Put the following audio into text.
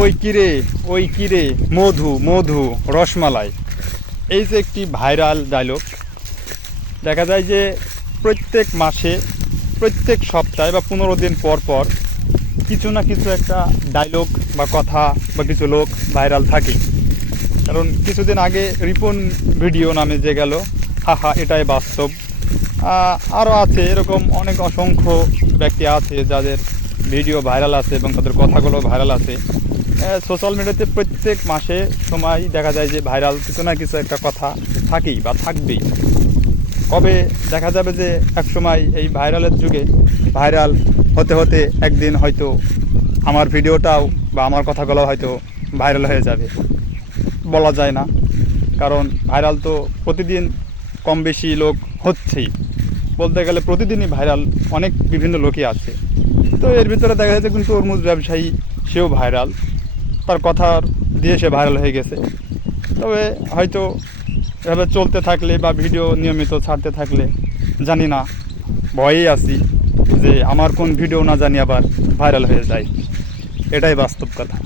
ওই কিরে মধু মধু রসমালাই, এই যে একটি ভাইরাল ডায়লগ। দেখা যায় যে প্রত্যেক মাসে, প্রত্যেক সপ্তাহে বা 15 দিন পর পর কিছু না কিছু একটা ডায়লগ বা কথা বা কিছু লোক ভাইরাল থাকে। কারণ কিছুদিন আগে রিপন ভিডিও নামে যে গেল, হাহা এটাই বাস্তব। আরও আছে এরকম অনেক অসংখ্য ব্যক্তি আছে যাদের ভিডিও ভাইরাল আছে এবং তাদের কথাগুলো ভাইরাল আছে। সোশ্যাল মিডিয়াতে প্রত্যেক মাসে সময় দেখা যায় যে ভাইরাল কিছু না কিছু একটা কথা থাকেই বা থাকবেই। কবে দেখা যাবে যে এক সময় এই ভাইরালের যুগে ভাইরাল হতে হতে একদিন হয়তো আমার ভিডিওটাও বা আমার কথাগুলো হয়তো ভাইরাল হয়ে যাবে, বলা যায় না। কারণ ভাইরাল তো প্রতিদিন কম বেশি লোক হচ্ছেই, বলতে গেলে প্রতিদিনই ভাইরাল অনেক বিভিন্ন লোকই আছে। তো এর ভিতরে দেখা যাচ্ছে কিন্তু তরমুজ ব্যবসায়ী, সেও ভাইরাল, তার কথা দিয়ে সে ভাইরাল হয়ে গেছে। তবে হয়তো এভাবে চলতে থাকলে বা ভিডিও নিয়মিত ছাড়তে থাকলে, জানি না, ভয়েই আছি যে আমার কোন ভিডিও না জানি আবার ভাইরাল হয়ে যায়। এটাই বাস্তব কথা।